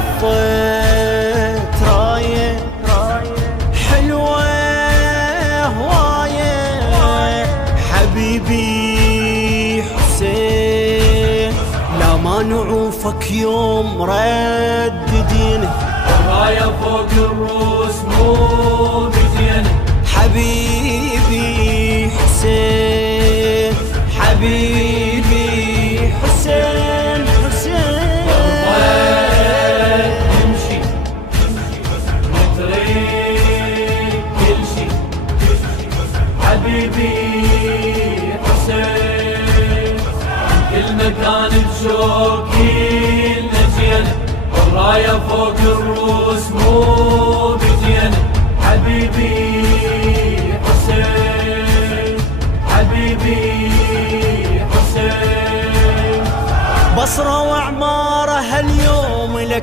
طفت راية حلوة هواية حبيبي حسين، لا ما نعوفك يوم رددينه، الراية فوق الروس مو بدينه. حبيبي حسين حبيبي حسين حسين، نمشي نترك كل شي حبيبي حسين، كل مكان بشوقي نجينا، الراية فوق الروس مو بدينه. حبيبي حسين حبيبي حسين، بصرة وعم